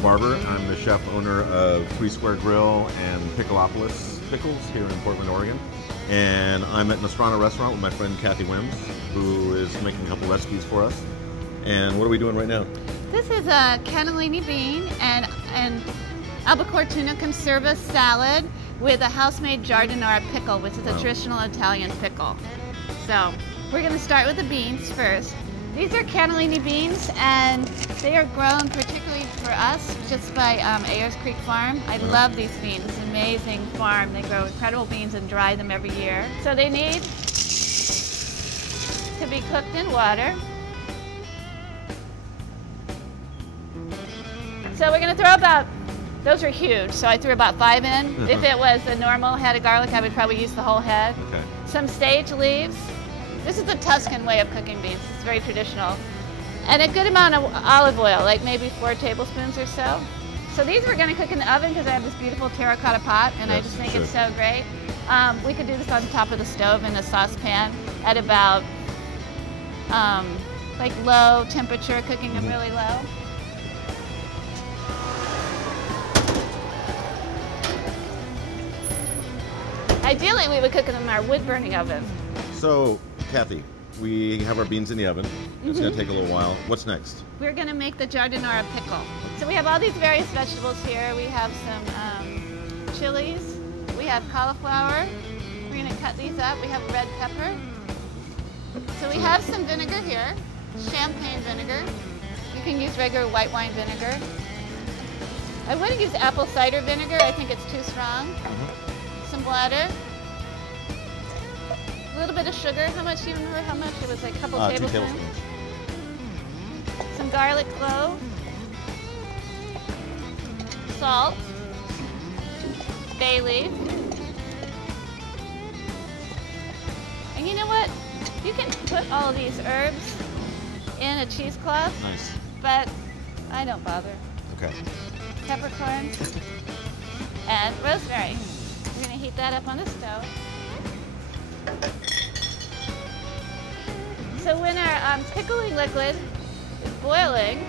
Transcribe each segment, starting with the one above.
I'm Barber. I'm the chef owner of Three Square Grill and Pickleopolis Pickles here in Portland, Oregon. And I'm at Nostrana restaurant with my friend Cathy Whims, who is making a couple recipes for us. And what are we doing right now? This is a cannellini bean and albacore tuna conserva salad with a house-made giardiniera pickle, which is a traditional Italian pickle. So we're going to start with the beans first. These are cannellini beans, and they are grown particularly for us just by Ayers Creek Farm. I love these beans. It's an amazing farm. They grow incredible beans and dry them every year. So they need to be cooked in water. So we're going to throw about, those are huge, so I threw about 5 in. If it was a normal head of garlic, I would probably use the whole head. Okay. Some sage leaves. This is the Tuscan way of cooking beans. It's very traditional. And a good amount of olive oil, like maybe 4 tablespoons or so. So these we're going to cook in the oven because I have this beautiful terracotta pot, and I just think it's so great. We could do this on top of the stove in a saucepan at about like low temperature, cooking them really low. Ideally, we would cook them in our wood-burning oven. So, Cathy, we have our beans in the oven. It's going to take a little while. What's next? We're going to make the giardiniera pickle. So we have all these various vegetables here. We have some chilies. We have cauliflower. We're going to cut these up. We have red pepper. So we have some vinegar here, champagne vinegar. You can use regular white wine vinegar. I wouldn't use apple cider vinegar. I think it's too strong. Some bladder. A little bit of sugar. How much? Do you remember how much? It was like a couple tablespoons. 2 tablespoons. Some garlic clove. Salt. Bay leaf. And you know what? You can put all of these herbs in a cheesecloth. Nice. But I don't bother. Okay. Peppercorns and rosemary. We're going to heat that up on the stove. So when our pickling liquid is boiling,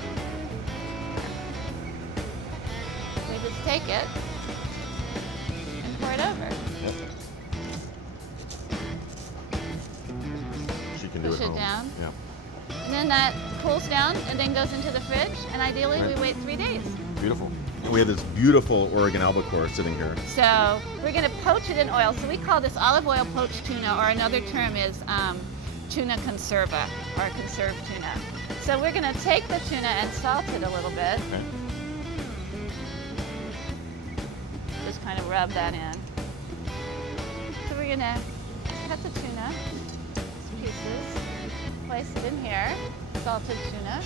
we just take it and pour it over. Yep. She can do it. Push it home. down. Yeah. And then that cools down and then goes into the fridge. And ideally, we wait 3 days. Beautiful. And we have this beautiful Oregon albacore sitting here. So we're going to poach it in oil. So we call this olive oil poached tuna, or another term is tuna conserva, or conserved tuna. So we're going to take the tuna and salt it a little bit. Okay. Just kind of rub that in. So we're going to cut the tuna to pieces, place it in here, salted tuna.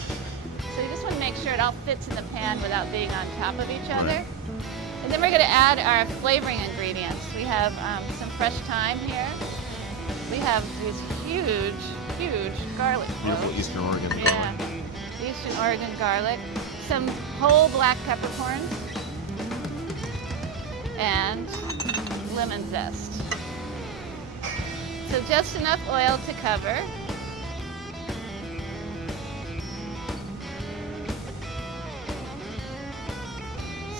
So you just want to make sure it all fits in the pan without being on top of each other. Right. And then we're going to add our flavoring ingredients. We have some fresh thyme here. We have these huge, huge garlic cloves. Beautiful Eastern Oregon garlic. Yeah, Eastern Oregon garlic. Some whole black peppercorns. And lemon zest. So just enough oil to cover.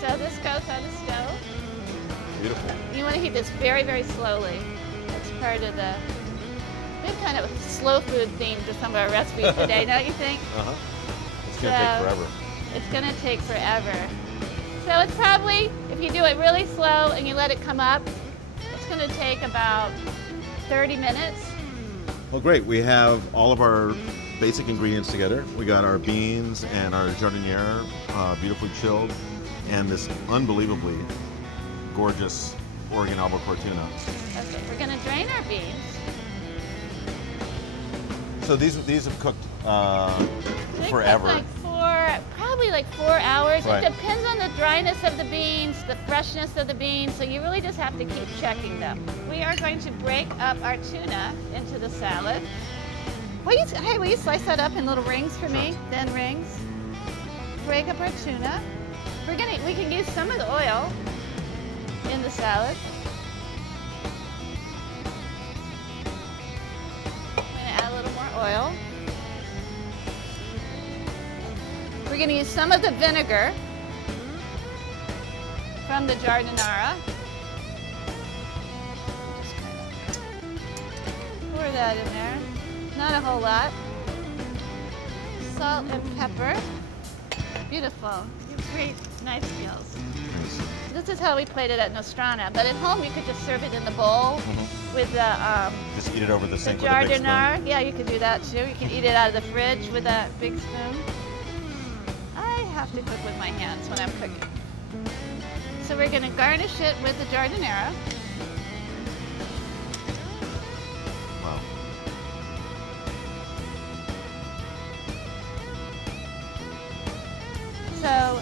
So this goes on the stove. Beautiful. You want to heat this very, very slowly. That's part of the, been kind of a slow food theme to some of our recipes today, don't you think? It's going to take forever. It's going to take forever. So it's probably, if you do it really slow and you let it come up, it's going to take about 30 minutes. Well, great. We have all of our basic ingredients together. We got our beans and our giardiniera, beautifully chilled, and this unbelievably gorgeous Oregon albacore tuna. Okay, we're going to drain our beans. So these have cooked They forever. cook probably like 4 hours. Right. It depends on the dryness of the beans, the freshness of the beans, so you really just have to keep checking them. We are going to break up our tuna into the salad. Hey, will you slice that up in little rings for me? Thin rings. Break up our tuna. We can use some of the oil in the salad. I'm going to add a little more oil. We're going to use some of the vinegar from the jardinera. Just kind of pour that in there. Not a whole lot. Salt and pepper. Beautiful. Great knife skills. This is how we played it at Nostrana, but at home you could just serve it in the bowl with the just eat it over the sink with a big jardinera. spoon. Yeah, you could do that too. You can eat it out of the fridge with that big spoon. I have to cook with my hands when I'm cooking. So we're going to garnish it with the jardinera. Wow. So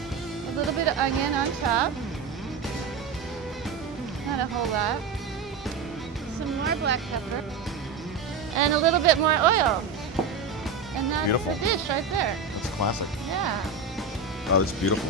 a little bit of onion on top. Not a whole lot. Some more black pepper. And a little bit more oil. And that's Beautiful. the dish right there. That's classic. Yeah. Oh, it's beautiful.